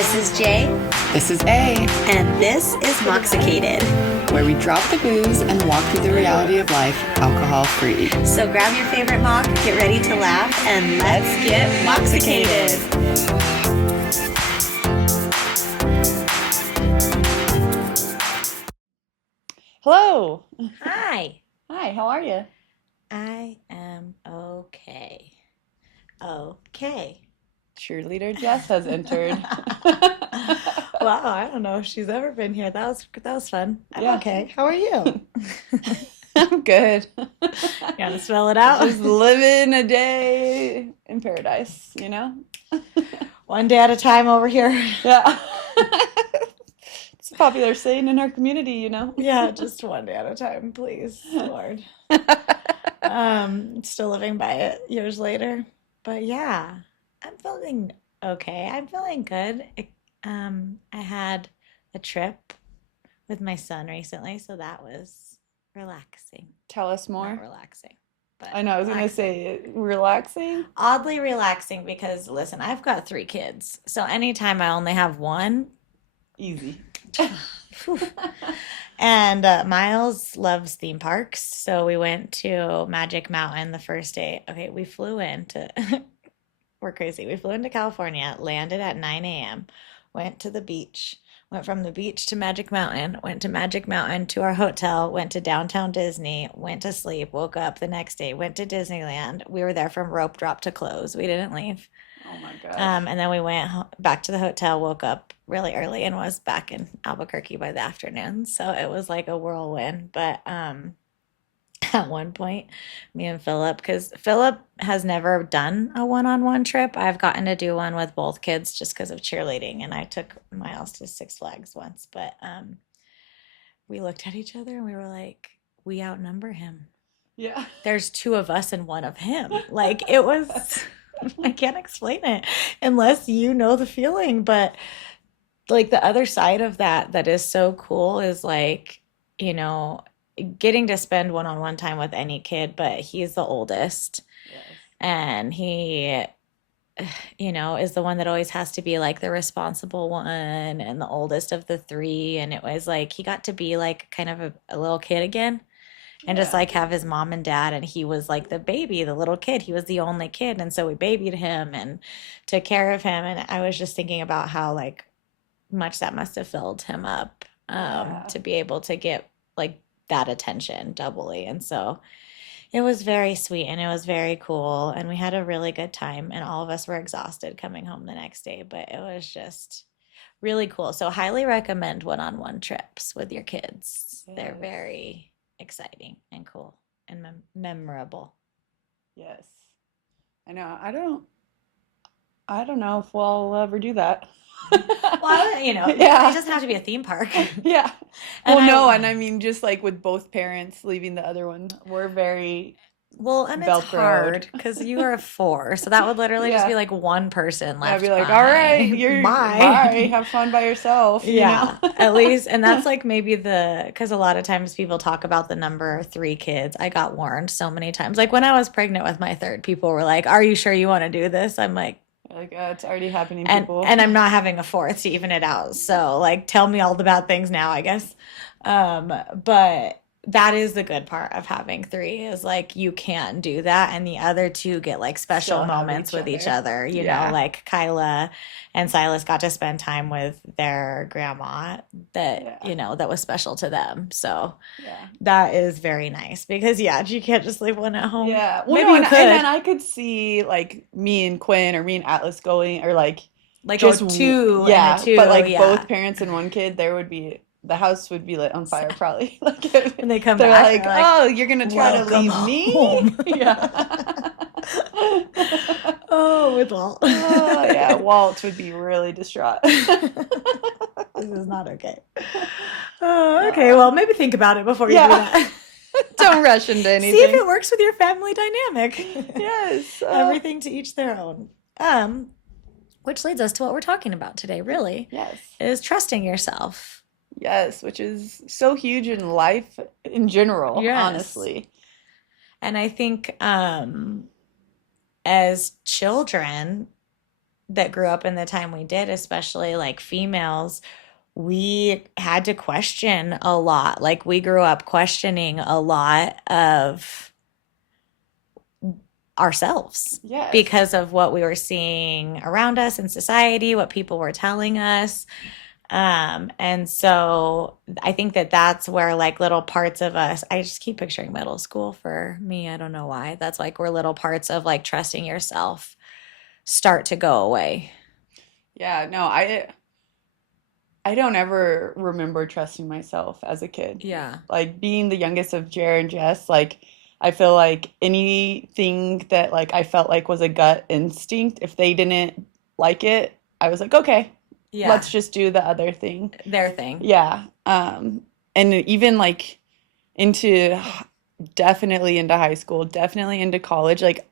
This is Jay, This is A, and this is Moxicated. where we drop the booze and walk through the reality of life alcohol-free. So grab your favorite mock, get ready to laugh, and let's get Moxicated. Hello. Hi. Hi, how are you? I am okay. Okay. Cheerleader Jess has entered. Wow, I don't know if she's ever been here. That was fun. I'm Yeah. okay. How are you? I'm good. You want to spell it out? Just living a day in paradise, you know? One day at a time over here. Yeah. It's a popular saying in our community, you know? Yeah, just one day at a time, please, Lord. Still living by it years later. But yeah, I'm feeling okay. I'm feeling good. I had a trip with my son recently, so that was relaxing. Tell us Not more. relaxing, but I know, I was going to relaxing. say relaxing. Oddly relaxing because listen, I've got 3 kids. So anytime I only have one, Easy. phew. And Miles loves theme parks, so we went to Magic Mountain the first day. Okay, we flew into, we're crazy. We flew into California, landed at 9 a.m., went to the beach, went from the beach to Magic Mountain, went to Magic Mountain to our hotel, went to downtown Disney, went to sleep, woke up the next day, went to Disneyland. We were there from rope drop to close. We didn't leave. Oh my gosh. And then we went back to the hotel, woke up really early, and was back in Albuquerque by the afternoon. So it was like a whirlwind. But at one point, me and Philip, because Philip has never done a one-on-one trip. I've gotten to do one with both kids just because of cheerleading, and I took Miles to Six Flags once. But we looked at each other and we were like, we outnumber him. Yeah. There's 2 of us and 1 of him. Like it was, I can't explain it unless you know the feeling. But like the other side of that is so cool is like, you know, getting to spend one-on-one time with any kid, but he's the oldest Yes. and he, you know, is the one that always has to be like the responsible one and the oldest of the 3. And it was like he got to be like kind of a little kid again and just Yeah. like have his mom and dad, and he was like the baby, the little kid. He was the only kid, and so we babied him and took care of him. And I was just thinking about how like much that must have filled him up Yeah. to be able to get like that attention doubly. And so it was very sweet and it was very cool, and we had a really good time, and all of us were exhausted coming home the next day, but it was just really cool. So highly recommend one-on-one trips with your kids. They're Yes. very exciting and cool and memorable. Yes. I know. I don't know if we'll ever do that. Well, you know, Yeah. it doesn't have to be a theme park. Yeah. And Well, no, I, and I mean just like with both parents leaving the other one, we're very well, and it's Velcroed. hard because you are 4, so that would literally just Yeah. be like one person I'd left be like, all right, behind. you're Bye. bye, have fun by yourself, you Yeah, know? at least, and that's like maybe because a lot of times people talk about the number 3 kids. I got warned so many times. Like when I was pregnant with my 3rd, people were like, "Are you sure you want to do this?" I'm like, Like, it's already happening, and people. I'm not having a 4th to even it out. So like, tell me all the bad things now, I guess. But that is the good part of having 3 is like you can do that, and the other 2 get like special Still have moments each with each other. other. You Yeah. know, like Kyla and Silas got to spend time with their grandma that, Yeah. you know, that was special to them. So Yeah. that is very nice because yeah, you can't just leave one at home. Yeah. Well, Maybe no, you and could. then I could see like me and Quinn or me and Atlas going, or like Like just a 2 yeah, and a 2, but like yeah. both parents and one kid, the house would be lit on fire probably. Like if When they come they're back, like, they're like, oh, you're gonna try to "Welcome leave me? home." Yeah. Oh, with Walt. Oh yeah, Walt would be really distraught. This is not okay. Oh, okay, well, maybe think about it before you do Yeah. that. Don't rush into See if anything. it works with your family dynamic. Yes. Everything to each their own. Which leads us to what we're talking about today, really, Yes. is trusting yourself. Yes, which is so huge in life in general, Yes. honestly. And I think as children, that grew up in the time we did, especially like females, we had to question a lot. Like we grew up questioning a lot of ourselves Yes. because of what we were seeing around us in society, what people were telling us. And so I think that that's where like little parts of us, I just keep picturing middle school for me. I don't know why. That's like where little parts of like trusting yourself start to go away. Yeah, no, I don't ever remember trusting myself as a kid. Yeah. Like being the youngest of Jer and Jess, like I feel like anything that like I felt like was a gut instinct, if they didn't like it, I was like, okay, Yeah. let's just do the other thing. Their thing. Yeah. And even like into definitely into high school, definitely into college, like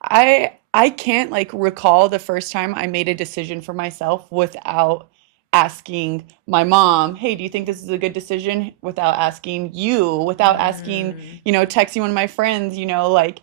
I can't like recall the first time I made a decision for myself without asking my mom, "Hey, do you think this is a good decision?" Without asking you, without asking, Mm, texting one of my friends, like,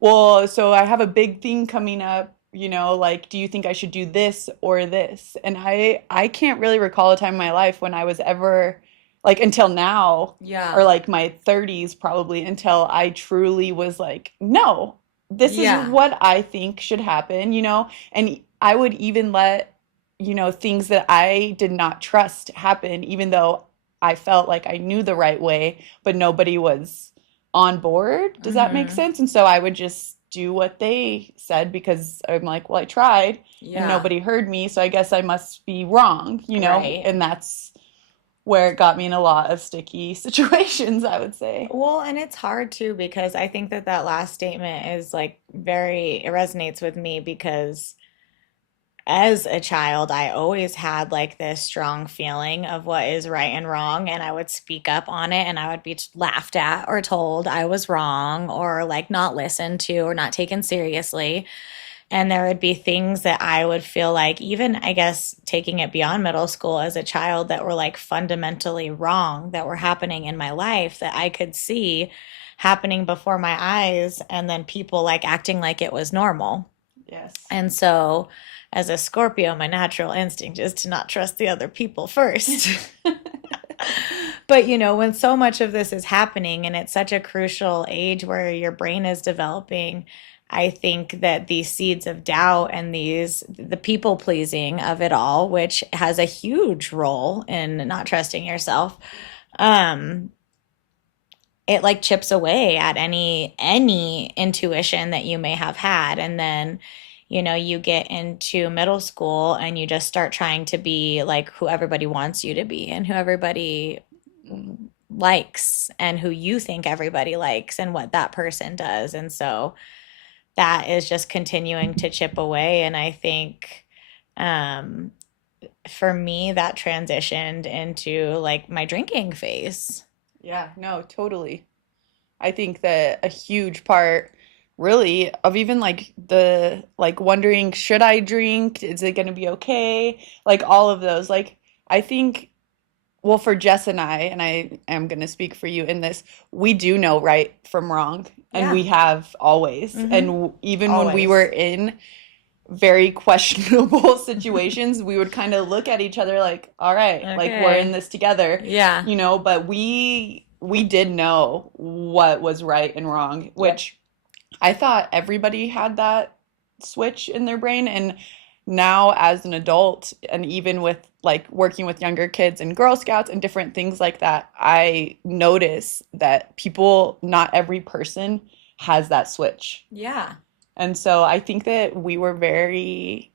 "Well, so I have a big thing coming up, like, do you think I should do this or this?" And I can't really recall a time in my life when I was ever like until now or yeah. like my 30s probably until I truly was like, "No, this is Yeah. what I think should happen, and I would even let, things that I did not trust happen, even though I felt like I knew the right way, but nobody was on board. Does that make Mm-hmm. sense? And so I would just do what they said because I'm like, well, I tried and Yeah. nobody heard me, so I guess I must be wrong, Right. and that's where it got me in a lot of sticky situations, I would say. Well, and it's hard too because I think that that last statement is like very, it resonates with me because as a child, I always had like this strong feeling of what is right and wrong, and I would speak up on it, and I would be laughed at or told I was wrong or like not listened to or not taken seriously. And there would be things that I would feel like, even I guess taking it beyond middle school as a child, that were like fundamentally wrong that were happening in my life that I could see happening before my eyes, and then people like acting like it was normal. Yes. And so, as a Scorpio, my natural instinct is to not trust the other people first. But when so much of this is happening and it's such a crucial age where your brain is developing, I think that these seeds of doubt and the people pleasing of it all, which has a huge role in not trusting yourself, um, it like chips away at any intuition that you may have had. And then you get into middle school and you just start trying to be like who everybody wants you to be and who everybody likes and who you think everybody likes and what that person does. And so that is just continuing to chip away. And I think um for me that transitioned into like my drinking phase. Yeah, no, totally. I think that a huge part really of even like the like wondering should I drink? Is it going to be okay? Like all of those. Like I think well for Jess and I am going to speak for you in this, we do know right from wrong and Yeah. we have always. And Mm-hmm. even when we were Always. in very questionable situations, we would kind of look at each other like, all right, like we're in Okay. this together, Yeah. but we did know what was right and wrong, Yep. which I thought everybody had that switch in their brain. And now as an adult, and even with like working with younger kids and Girl Scouts and different things like that, I notice that not every person has that switch. Yeah. And so I think that we were very,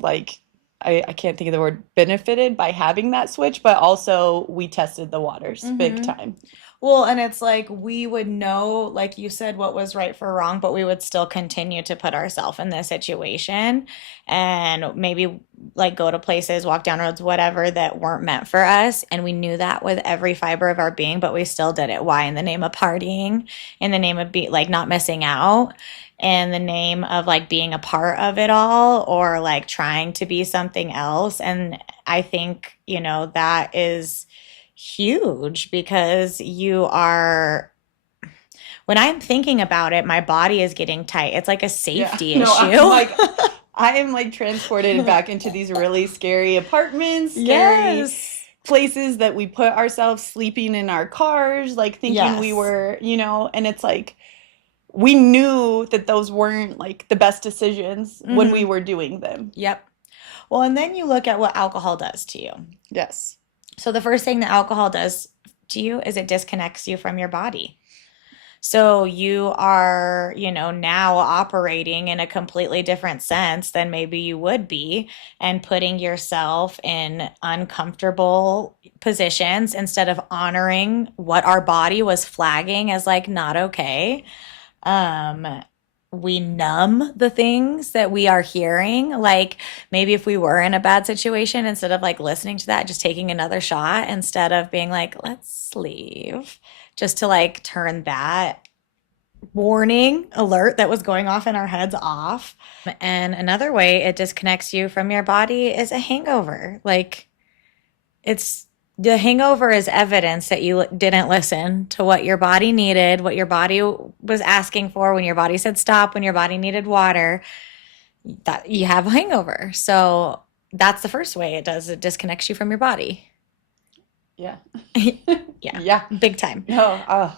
like, I can't think of the word benefited by having that switch, but also we tested the waters big Mm-hmm. time. Well, and it's like we would know, like you said, what was right for wrong, but we would still continue to put ourselves in this situation and maybe like go to places, walk down roads, whatever that weren't meant for us. And we knew that with every fiber of our being, but we still did it. Why? In the name of partying, in the name of like not missing out, in the name of like being a part of it all or like trying to be something else. And I think, that is huge because when I'm thinking about it, my body is getting tight. It's like a Yeah. safety No, I'm issue. like, I am like transported back into these really scary apartments, scary Yes. places that we put ourselves sleeping in our cars, like thinking we Yes. were, and it's like we knew that those weren't like the best decisions when we Hmm. were doing them. Yep. Well, and then you look at what alcohol does to you. Yes. So the first thing that alcohol does to you is it disconnects you from your body. So you are, now operating in a completely different sense than maybe you would be and putting yourself in uncomfortable positions instead of honoring what our body was flagging as like not okay. Um, we numb the things that we are hearing. Like maybe if we were in a bad situation, instead of like listening to that, just taking another shot instead of being like, let's leave, just to like turn that warning alert that was going off in our heads off. And another way it disconnects you from your body is a hangover. Like it's the hangover is evidence that you didn't listen to what your body needed, what your body was asking for when your body said stop, when your body needed water, that you have a hangover. So that's the first way it does. It disconnects you from your body. Yeah. Yeah, Yeah. big time. No,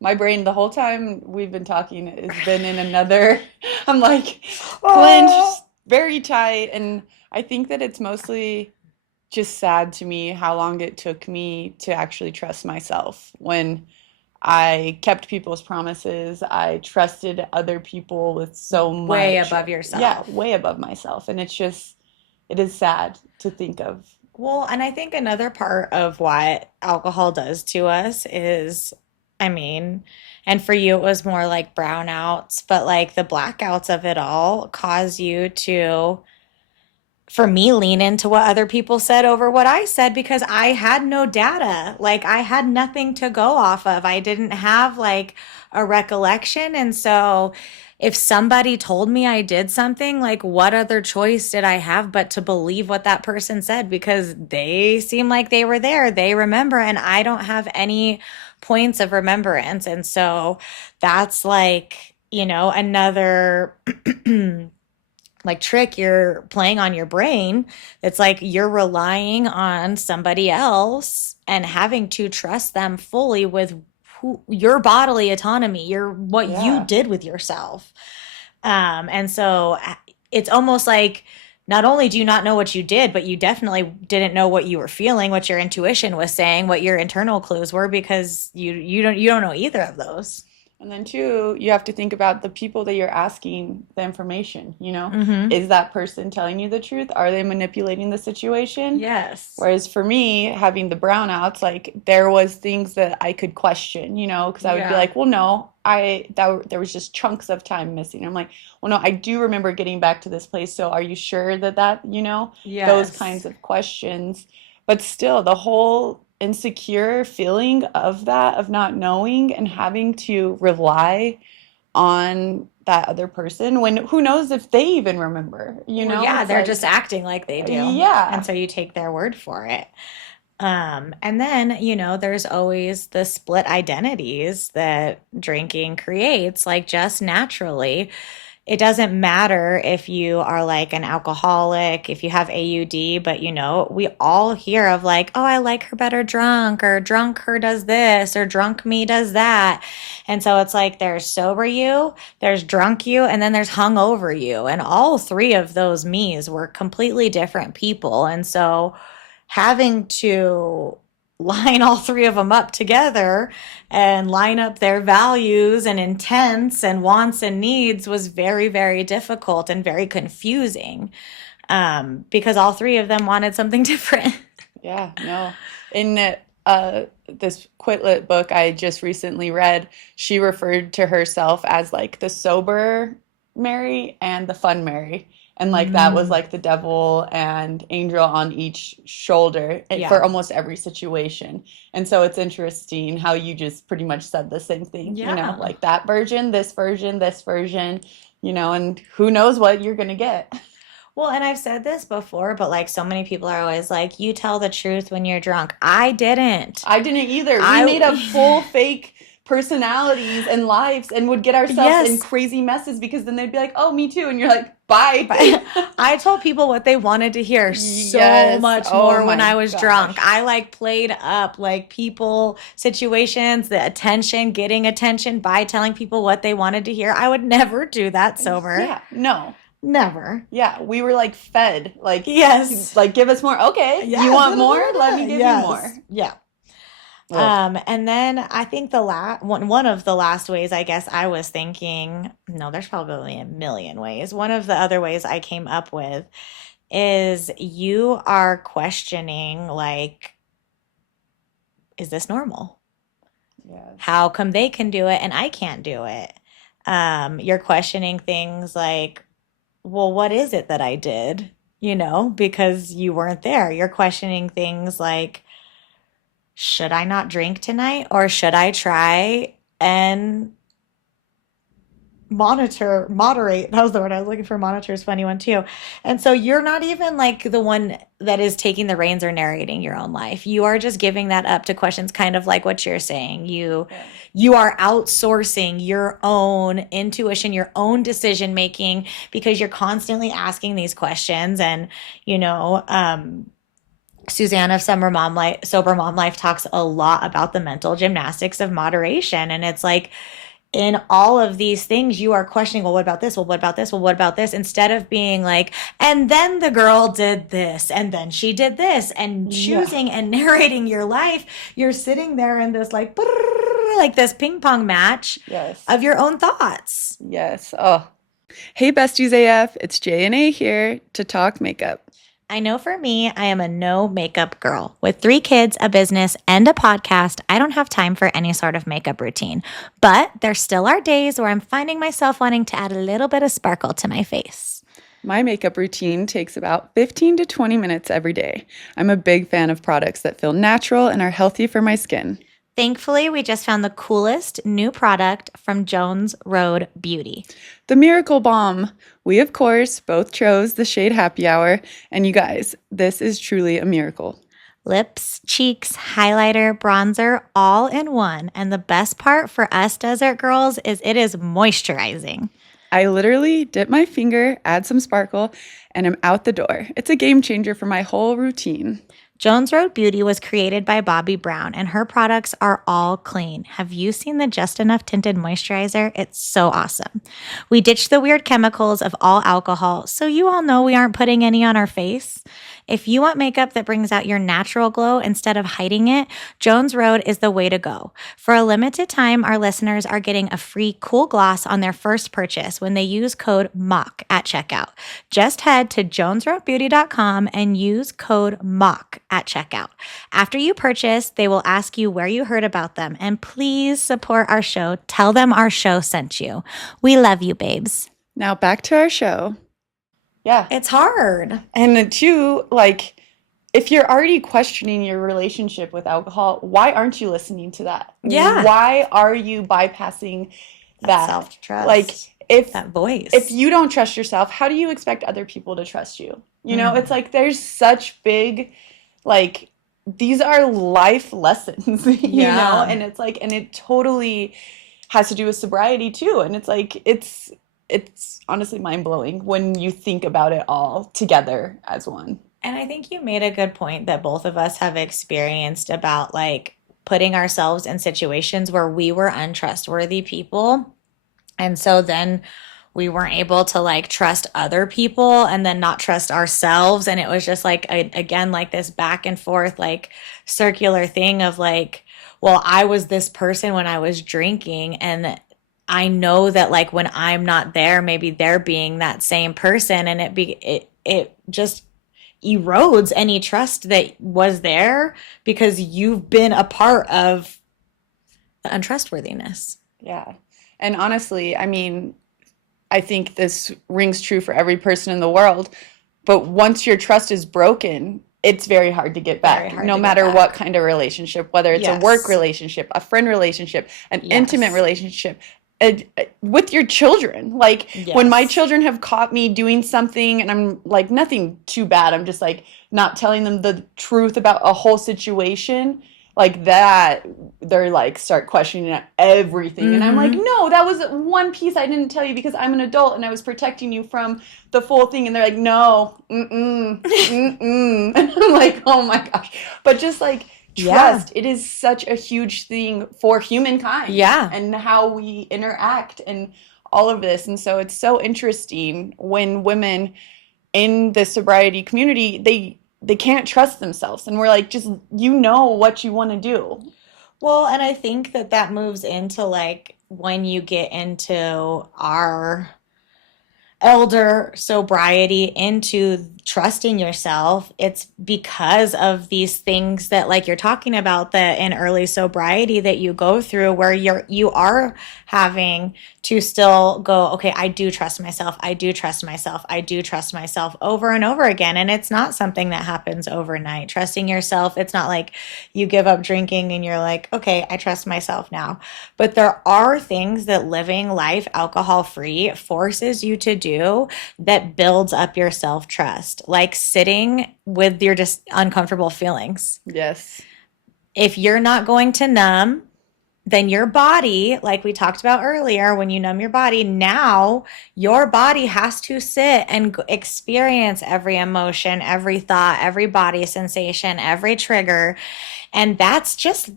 my brain the whole time we've been talking has been in another, I'm like clenched Oh, very tight. And I think that it's mostly just sad to me how long it took me to actually trust myself when I kept people's promises. I trusted other people with so way much, above yeah, yourself. way above myself. And it is sad to think of. Well, and I think another part of what alcohol does to us is, I mean, and for you it was more like brownouts, but like the blackouts of it all cause you to, for me, lean into what other people said over what I said because I had no data. Like I had nothing to go off of. I didn't have like a recollection. And so if somebody told me I did something, like what other choice did I have but to believe what that person said because they seem like they were there, they remember, and I don't have any points of remembrance. And so that's like, another like trick you're playing on your brain. It's like you're relying on somebody else and having to trust them fully with your bodily autonomy, your what you Yeah. did with yourself. And so it's almost like not only do you not know what you did, but you definitely didn't know what you were feeling, what your intuition was saying, what your internal clues were, because you don't know either of those. And then two, you have to think about the people that you're asking the information, Mm-hmm. Is that person telling you the truth? Are they manipulating the situation? Yes. Whereas for me, having the brownouts, like there was things that I could question, because I would be Yeah. like, well, no, there was just chunks of time missing. I'm like, well, no, I do remember getting back to this place. So are you sure that, those Yes. kinds of questions. But still, the whole insecure feeling of that, of not knowing and having to rely on that other person when who knows if they even remember, Well, yeah, It's they're like, just acting like they do. And yeah, so you take their word for it. And then, there's always the split identities that drinking creates, like just naturally. It doesn't matter if you are like an alcoholic, if you have AUD, but we all hear of like, oh, I like her better drunk, or drunk her does this, or drunk me does that. And so it's like there's sober you, there's drunk you, and then there's hungover you. And all three of those me's were completely different people. And so having to line all three of them up together and line up their values and intents and wants and needs was very, very difficult and very confusing, because all three of them wanted something different. yeah, no. In this Quitlet book I just recently read, she referred to herself as like the sober Mary and the fun Mary. And like that was Mm, like the devil and angel on each shoulder for yeah. almost every situation. And so it's interesting how you just pretty much said the same thing, Yeah. like that version, this version, and who knows what you're gonna get. Well, and I've said this before, but like so many people are always like, you tell the truth when you're drunk. I didn't. I didn't either. We made a full I fake personalities and lives and would get ourselves in Yes. crazy messes because then they'd be like, oh, me too. And you're like, bye. But I told people what they wanted to hear so Yes. much Oh more when I my was drunk. gosh. I like played up like people, situations, the attention, getting attention by telling people what they wanted to hear. I would never do that sober. Yeah. No. Never. Yeah. We were like fed. Yes. Like give us more. Okay. You Yes. want more? Let me give you more. Yes. Yeah. Ugh. And then I think one of the last ways I guess I was thinking, no, there's probably a million ways. One of the other ways I came up with is you are questioning like, is this normal? Yes. How come they can do it and I can't do it? You're questioning things like, well, what is it that I did? Because you weren't there. You're questioning things like, should I not drink tonight or should I try and moderate? That was the word I was looking for. Monitor is a funny one too. And so you're not even like the one that is taking the reins or narrating your own life. You are just giving that up to questions, kind of like what you're saying. Yeah. You are outsourcing your own intuition, your own decision making, because you're constantly asking these questions. And you know, Suzanne of Sober Mom Life talks a lot about the mental gymnastics of moderation. And it's like in all of these things, you are questioning, well, what about this? Well, what about this? Well, what about this? Instead of being like, and then the girl did this, and then she did this, and Yeah. choosing and narrating your life, you're sitting there in this like this ping pong match Yes. of your own thoughts. Yes. Oh. Hey, Besties AF. It's J&A here to talk makeup. I know for me, I am a no makeup girl. With 3 kids, a business, and a podcast, I don't have time for any sort of makeup routine. But there still are days where I'm finding myself wanting to add a little bit of sparkle to my face. My makeup routine takes about 15 to 20 minutes every day. I'm a big fan of products that feel natural and are healthy for my skin. Thankfully, we just found the coolest new product from Jones Road Beauty. The Miracle Balm. We, of course, both chose the shade Happy Hour. And you guys, this is truly a miracle. Lips, cheeks, highlighter, bronzer, all in one. And the best part for us desert girls is it is moisturizing. I literally dip my finger, add some sparkle, and I'm out the door. It's a game changer for my whole routine. Jones Road Beauty was created by Bobbi Brown, and her products are all clean. Have you seen the Just Enough Tinted Moisturizer? It's so awesome. We ditched the weird chemicals of all alcohol, so you all know we aren't putting any on our face. If you want makeup that brings out your natural glow instead of hiding it, Jones Road is the way to go. For a limited time, our listeners are getting a free cool gloss on their first purchase when they use code MOCK at checkout. Just head to jonesroadbeauty.com and use code MOCK at checkout. After you purchase, they will ask you where you heard about them, and please support our show. Tell them our show sent you. We love you, babes. Now back to our show. Yeah. It's hard. And two, like, if you're already questioning your relationship with alcohol, why aren't you listening to that? Yeah. Why are you bypassing that? Self-trust. Like, that voice. If you don't trust yourself, how do you expect other people to trust you? You know, it's like there's such big, like, these are life lessons, you know? And it's like, and it totally has to do with sobriety too. And it's like, it's honestly mind-blowing when you think about it all together as one. And I think you made a good point that both of us have experienced about like putting ourselves in situations where we were untrustworthy people. And so then we weren't able to like trust other people and then not trust ourselves. And it was just like, again, like this back and forth, like circular thing of like, well, I was this person when I was drinking, and I know that like when I'm not there, maybe they're being that same person, and it just erodes any trust that was there because you've been a part of the untrustworthiness. Yeah. And honestly, I mean, I think this rings true for every person in the world, but once your trust is broken, it's very hard to get back, no matter what kind of relationship, whether it's a work relationship, a friend relationship, an intimate relationship. With your children, like when my children have caught me doing something and I'm like, nothing too bad, I'm just like not telling them the truth about a whole situation, like that, they're like start questioning everything. And I'm like, Mm-hmm. no, that was one piece I didn't tell you because I'm an adult and I was protecting you from the full thing. And they're like, no, mm-mm. And I'm like, oh my gosh. But just like Yeah. trust, it is such a huge thing for humankind Yeah. and how we interact and all of this. And so it's so interesting when women in the sobriety community, they can't trust themselves, and we're like, just, you know what you want to do. Well, and I think that that moves into like when you get into our elder sobriety, into trusting yourself, it's because of these things that like you're talking about, that in early sobriety that you go through, where you are having to still go, okay, I do trust myself, I do trust myself, I do trust myself, over and over again. And it's not something that happens overnight. Trusting yourself, it's not like you give up drinking and you're like, okay, I trust myself now. But there are things that living life alcohol free forces you to do that builds up your self trust, like sitting with your just uncomfortable feelings. Yes. If you're not going to numb, then your body, like we talked about earlier, when you numb your body, now your body has to sit and experience every emotion, every thought, every body sensation, every trigger. And that's just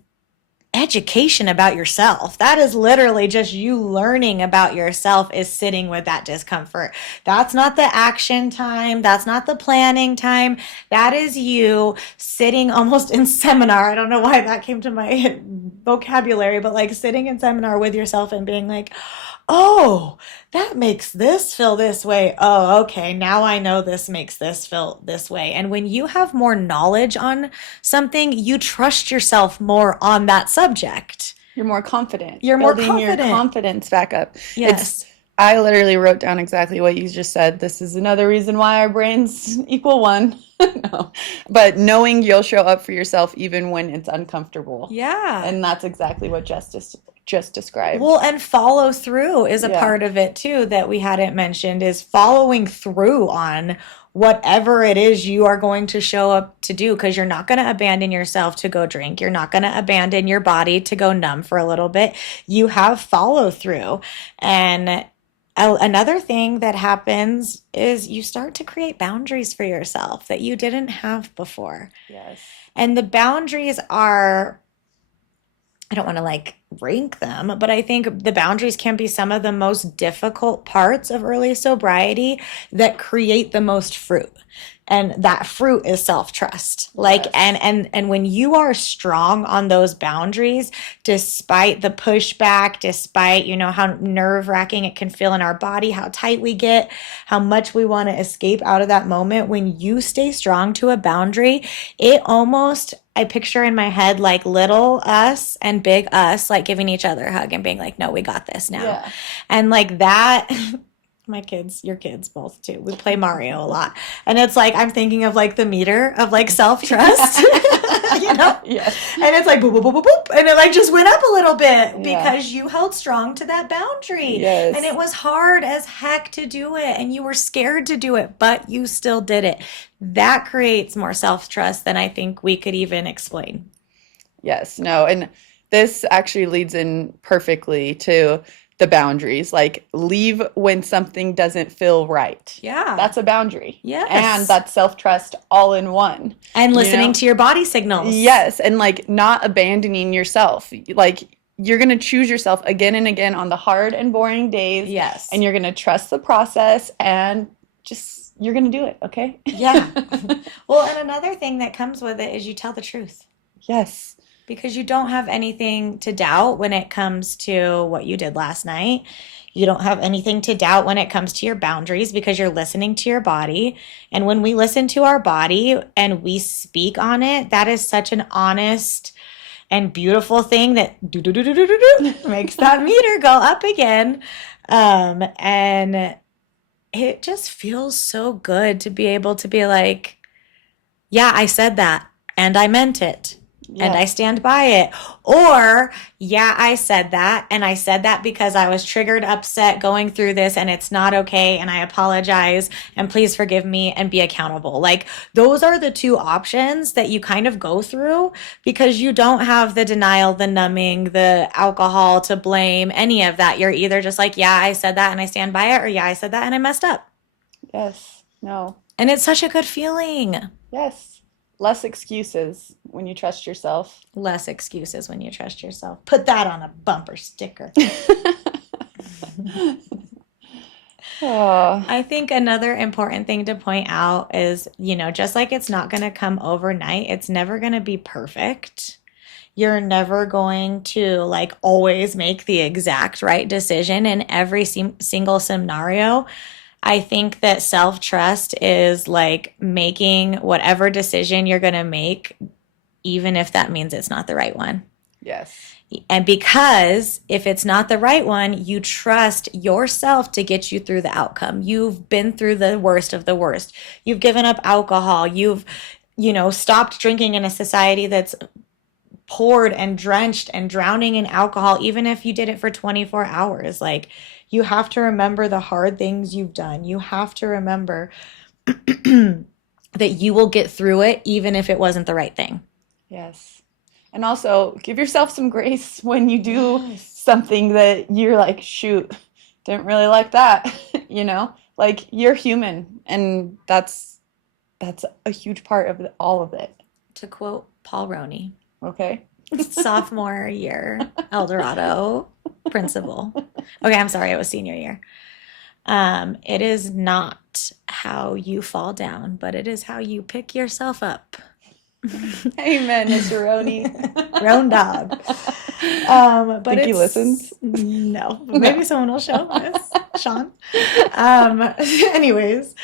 education about yourself. That is literally just you learning about yourself, is sitting with that discomfort. That's not the action time. That's not the planning time. That is you sitting almost in seminar. I don't know why that came to my vocabulary, but like sitting in seminar with yourself and being like, oh, that makes this feel this way. Oh, okay. Now I know this makes this feel this way. And when you have more knowledge on something, you trust yourself more on that subject. You're more confident, You're more building your confident. confidence back up. It's, Yes. I literally wrote down exactly what you just said. This is another reason why our brains equal one. No. But knowing you'll show up for yourself even when it's uncomfortable. Yeah. And that's exactly what Justice just described. Well, and follow through is a Yeah. part of it too that we hadn't mentioned, is following through on whatever it is you are going to show up to do, because you're not going to abandon yourself to go drink. You're not going to abandon your body to go numb for a little bit. You have follow through. And another thing that happens is you start to create boundaries for yourself that you didn't have before. Yes. And the boundaries are, I don't want to like rank them, but I think the boundaries can be some of the most difficult parts of early sobriety that create the most fruit. And that fruit is self-trust. Like, Yes. and when you are strong on those boundaries, despite the pushback, despite, you know, how nerve-wracking it can feel in our body, how tight we get, how much we want to escape out of that moment, when you stay strong to a boundary, it almost, I picture in my head like little us and big us, like giving each other a hug and being like, no, we got this now. Yeah. And like that, my kids, your kids both too. We play Mario a lot. And it's like I'm thinking of like the meter of like self-trust. You know? Yes. And it's like boop, boop, boop, boop, boop. And it like just went up a little bit Yeah. because you held strong to that boundary. Yes. And it was hard as heck to do it. And you were scared to do it, but you still did it. That creates more self-trust than I think we could even explain. Yes, no, and this actually leads in perfectly to the boundaries. Like, leave when something doesn't feel right. Yeah. That's a boundary. Yes. And that's self-trust all in one. And You listening know? to your body signals. Yes, and like not abandoning yourself. Like, you're going to choose yourself again and again on the hard and boring days. Yes. And you're going to trust the process and just, you're going to do it, okay? Yeah. Well, and another thing that comes with it is you tell the truth, Yes. because you don't have anything to doubt when it comes to what you did last night. You don't have anything to doubt when it comes to your boundaries, because you're listening to your body. And when we listen to our body and we speak on it, that is such an honest and beautiful thing that do do do do do do makes that meter go up again. And it just feels so good to be able to be like, yeah, I said that and I meant it. and I Yes. stand by it. Or, yeah, I said that, and I said that because I was triggered, upset, going through this, and it's not okay, and I apologize, and please forgive me and be accountable. Like, those are the two options that you kind of go through because you don't have the denial, the numbing, the alcohol to blame, any of that. You're either just like, yeah, I said that and I stand by it, or yeah, I said that and I messed up. Yes. No. And it's such a good feeling. Yes. Less excuses when you trust yourself. Less excuses when you trust yourself. Put that on a bumper sticker. Oh, I think another important thing to point out is, just like it's not going to come overnight, it's never going to be perfect. You're never going to like always make the exact right decision in every single scenario. I think that self trust is like making whatever decision you're going to make, even if that means it's not the right one. yes. And because if it's not the right one, you trust yourself to get you through the outcome. You've been through the worst of the worst. You've given up alcohol. You've, stopped drinking in a society that's poured and drenched and drowning in alcohol, even if you did it for 24 hours. Like, you have to remember the hard things you've done. You have to remember that you will get through it, even if it wasn't the right thing. Yes. And also give yourself some grace when you do Yes. something that you're like, shoot, didn't really like that, you know? Like you're human and that's a huge part of all of it. To quote Paul Roney, Okay? sophomore year, Eldorado principal. Okay, I'm sorry, it was senior year. It is not how you fall down, but it is how you pick yourself up. Amen, Mr. Roney. Roan dog. But Think he it's listens? no, maybe No. someone will show us, Sean. Anyways,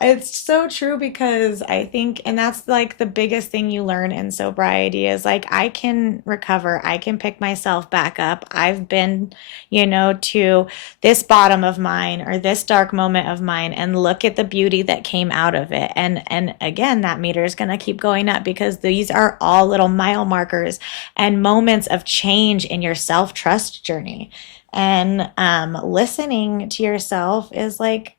it's so true because I think, and that's like the biggest thing you learn in sobriety is like, I can recover, I can pick myself back up. I've been, to this bottom of mine or this dark moment of mine and look at the beauty that came out of it. And again, that meter is going to keep going up because these are all little mile markers and moments of change in your self-trust journey. And listening to yourself is like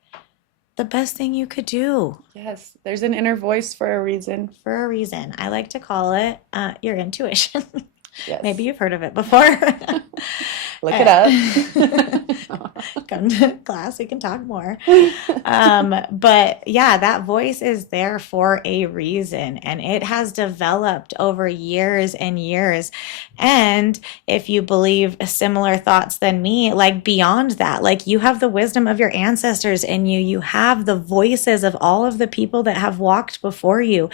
the best thing you could do Yes, there's an inner voice for a reason. for a reason. I like to call it your intuition. Maybe Yes. you've heard of it before. Look it up. Come to class, we can talk more. But yeah, that voice is there for a reason and it has developed over years and years. And if you believe similar thoughts than me, like beyond that, like you have the wisdom of your ancestors in you, you have the voices of all of the people that have walked before you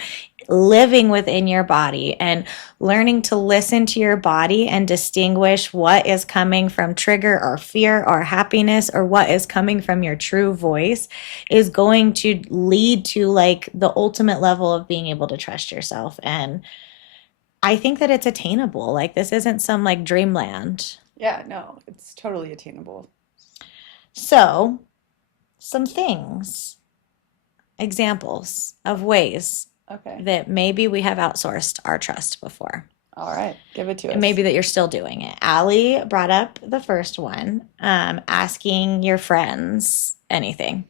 living within your body and learning to listen to your body and distinguish what is coming from trigger or fear or happiness or what is coming from your true voice is going to lead to like the ultimate level of being able to trust yourself. And I think that it's attainable. Like this isn't some like dreamland. Yeah, no, it's totally attainable. So, some things, examples of ways Okay. that maybe we have outsourced our trust before. All right. Give it to And us. maybe that you're still doing it. Allie brought up the first one, asking your friends anything.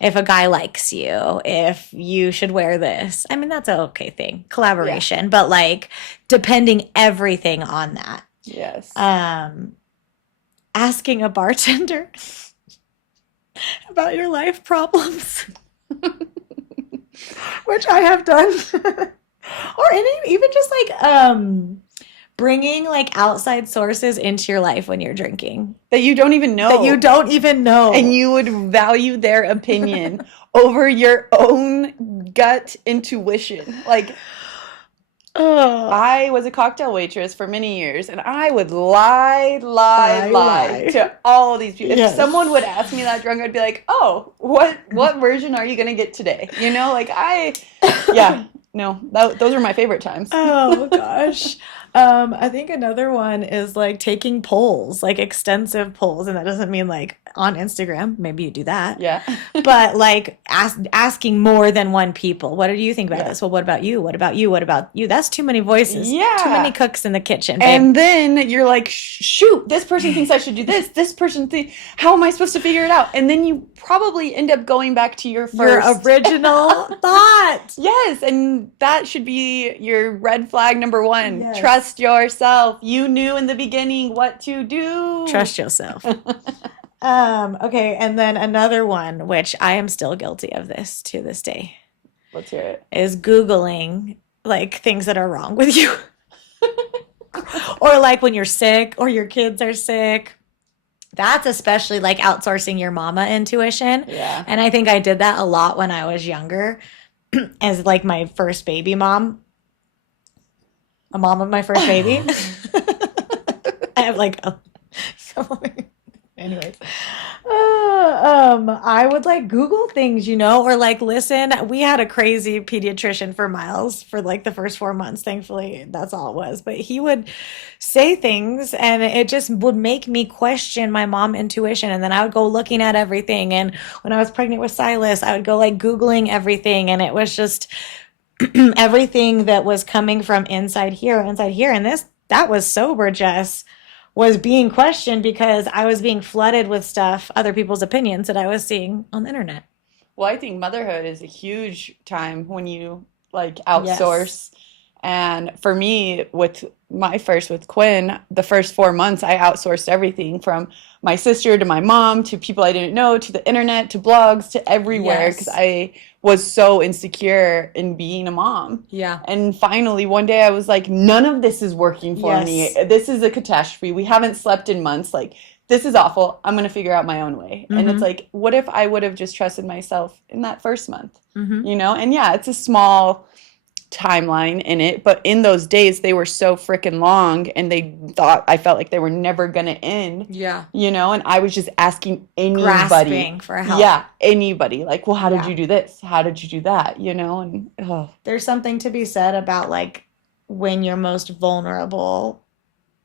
If a guy likes you, if you should wear this. I mean, that's an okay thing. Yeah. Collaboration, but like depending everything on that. Yes. Asking a bartender about your life problems, which I have done. Or even just like bringing like outside sources into your life when you're drinking That you don't even that you know. don't even know. And you would value their opinion over your own gut intuition. Like, Ugh. I was a cocktail waitress for many years, and I would lie Lie. to all these people. If Yes. someone would ask me that drunk, I'd be like, "Oh, what version are you gonna get today?" You know, like yeah, no, those are my favorite times. Oh gosh. I think another one is like taking polls, like extensive polls, and that doesn't mean like on Instagram. Maybe you do that, Yeah. but like asking more than one people. What do you think about Yeah. this? Well, what about you? What about you? What about you? That's too many voices, too many Yeah. cooks in the kitchen, babe. And then you're like, shoot, this person thinks I should do this. This person thinks, how am I supposed to figure it out? And then you probably end up going back to your Your first. original thought. Yes, and that should be your red flag number one. Yes. Trust yourself. You knew in the beginning what to do. Trust yourself. Okay, and then another one, which I am still guilty of this to this day, Let's hear it. is Googling like things that are wrong with you. Or like when you're sick or your kids are sick. That's especially like outsourcing your mama intuition. Yeah. And I think I did that a lot when I was younger as like my first baby mom, a mom of my first baby. I have like so anyways. I would like Google things, or like listen. We had a crazy pediatrician for Miles for like the first 4 months. Thankfully, that's all it was. But he would say things and it just would make me question my mom intuition. And then I would go looking at everything. And when I was pregnant with Silas, I would go like Googling everything. And it was just everything that was coming from inside here. And that was sober, Jess, was being questioned because I was being flooded with stuff, other people's opinions that I was seeing on the internet. Well, I think motherhood is a huge time when you like Yes. outsource. And for me, with Quinn, the first 4 months, I outsourced everything from my sister to my mom to people I didn't know to the internet to blogs to everywhere because Yes. I was so insecure in being a mom. Yeah. And finally, one day I was like, none of this is working for me. Yes. This is a catastrophe. We haven't slept in months. Like, this is awful. I'm going to figure out my own way. And it's Mm-hmm. like, what if I would have just trusted myself in that first month? Mm-hmm. And yeah, it's a small timeline in it, but in those days they were so freaking long and I felt like they were never gonna end, Yeah. and I was just asking anybody. Grasping for help. Yeah, anybody. Like, well, how did Yeah. you do this? How did you do that? And oh, There's something to be said about like when you're most vulnerable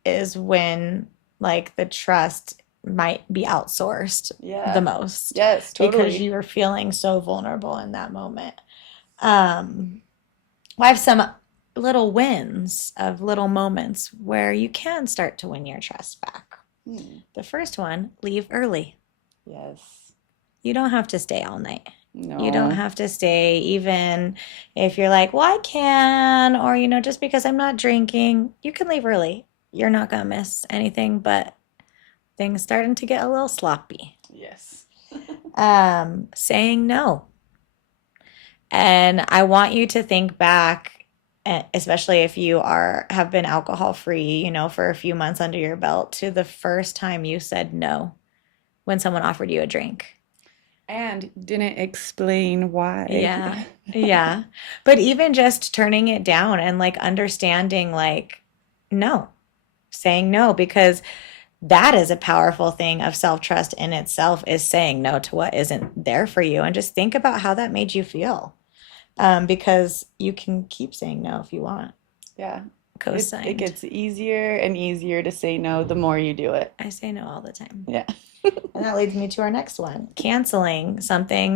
is when like the trust might be outsourced the yeah. most Yes, because totally. you are feeling so vulnerable in that moment. Um, I have some little wins of little moments where you can start to win your trust back. Hmm. The first one, leave early. Yes. You don't have to stay all night. You don't No. have to stay even if you're like, well, I can, or, just because I'm not drinking, you can leave early. You're not going to miss anything, but things starting to get a little sloppy. Yes. Saying no. And I want you to think back, especially if you have been alcohol free, for a few months under your belt, to the first time you said no when someone offered you a drink. And didn't explain why. Yeah. Yeah. But even just turning it down and like understanding like no, saying no, because that is a powerful thing of self-trust in itself, is saying no to what isn't there for you. And just think about how that made you feel. Because you can keep saying no if you want. Yeah. It Co-signed. gets easier and easier to say no the more you do it. I say no all the time. Yeah. And that leads me to our next one. Canceling something